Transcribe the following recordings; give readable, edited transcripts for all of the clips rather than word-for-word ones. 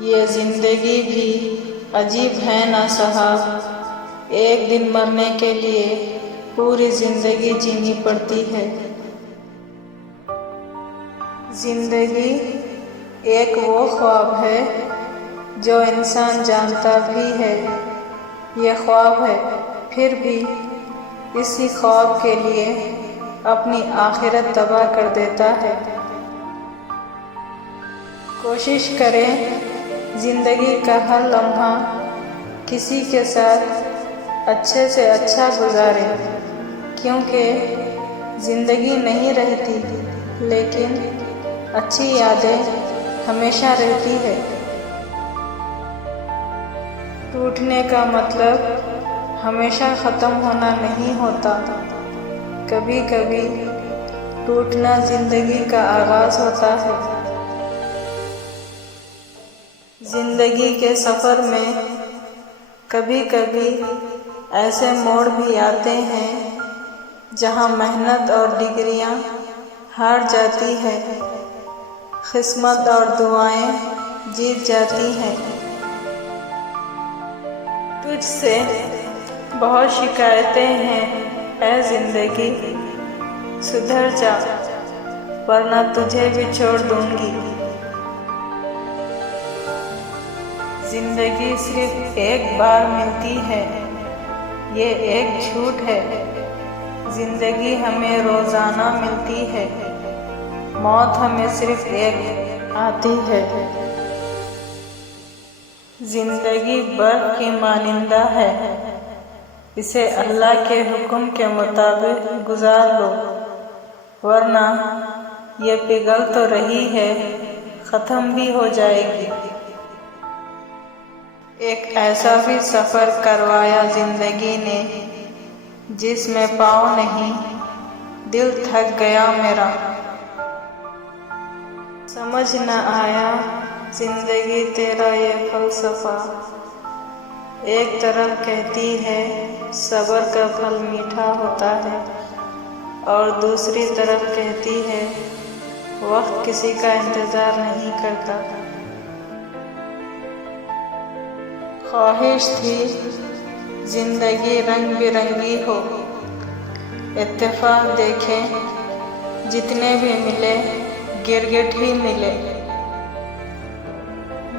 یہ زندگی بھی عجیب ہے نا صاحب، ایک دن مرنے کے لیے پوری زندگی جینی پڑتی ہے۔ زندگی ایک وہ خواب ہے جو انسان جانتا بھی ہے یہ خواب ہے، پھر بھی اسی خواب کے لیے اپنی آخرت تباہ کر دیتا ہے۔ کوشش کریں زندگی کا ہر لمحہ کسی کے ساتھ اچھے سے اچھا گزاریں، کیونکہ زندگی نہیں رہتی لیکن اچھی یادیں ہمیشہ رہتی ہے۔ ٹوٹنے کا مطلب ہمیشہ ختم ہونا نہیں ہوتا، کبھی کبھی ٹوٹنا زندگی کا آغاز ہوتا ہے۔ زندگی کے سفر میں کبھی کبھی ایسے موڑ بھی آتے ہیں جہاں محنت اور ڈگریاں ہار جاتی ہیں، قسمت اور دعائیں جیت جاتی ہیں۔ تجھ سے بہت شکایتیں ہیں اے زندگی، سدھر جا ورنہ تجھے بھی چھوڑ دوں گی۔ زندگی صرف ایک بار ملتی ہے، یہ ایک جھوٹ ہے۔ زندگی ہمیں روزانہ ملتی ہے، موت ہمیں صرف ایک آتی ہے۔ زندگی برف کی مانندہ ہے، اسے اللہ کے حکم کے مطابق گزار لو ورنہ یہ پگھل تو رہی ہے، ختم بھی ہو جائے گی۔ ایک ایسا بھی سفر کروایا زندگی نے جس میں پاؤں نہیں، دل تھک گیا میرا۔ سمجھ نہ آیا زندگی تیرا یہ فلسفہ، ایک طرف کہتی ہے صبر کا پھل میٹھا ہوتا ہے اور دوسری طرف کہتی ہے وقت کسی کا انتظار نہیں کرتا۔ خواہش تھی زندگی رنگ برنگی ہو، اتفاق دیکھیں جتنے بھی ملے گرگٹ ہی ملے،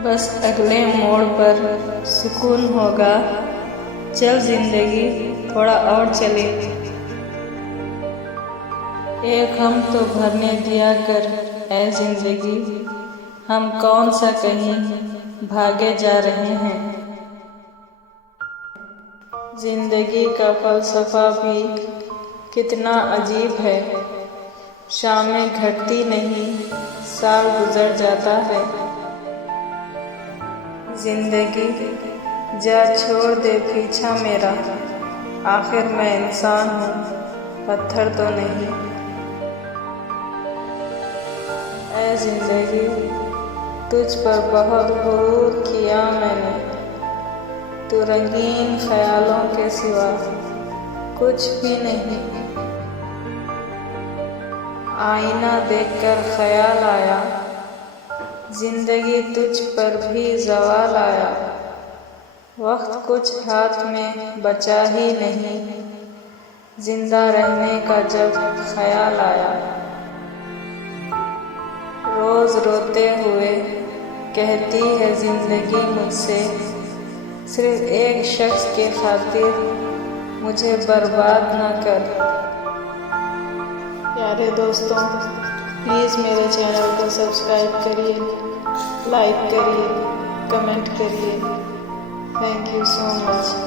بس اگلے موڑ پر سکون ہوگا، چل زندگی تھوڑا اور چلے۔ ایک ہم تو بھرنے دیا کر اے زندگی، ہم کون سا کہیں بھاگے جا رہے ہیں۔ زندگی کا فلسفہ بھی کتنا عجیب ہے، شامیں گھٹتی نہیں سال گزر جاتا ہے۔ زندگی جا چھوڑ دے پیچھا میرا، آخر میں انسان ہوں پتھر تو نہیں۔ اے زندگی تجھ پر بہت غرور کیا میں نے، تو رنگین خیالوں کے سوا کچھ بھی نہیں۔ آئینہ دیکھ کر خیال آیا زندگی تجھ پر بھی زوال آیا، وقت کچھ ہاتھ میں بچا ہی نہیں، زندہ رہنے کا جب خیال آیا۔ روز روتے ہوئے کہتی ہے زندگی مجھ سے، صرف ایک شخص کی خاطر مجھے برباد نہ کر۔ پیارے دوستوں، پلیز میرے چینل کو سبسکرائب کریے، لائک کریے، کمنٹ کریے۔ Thank you so much.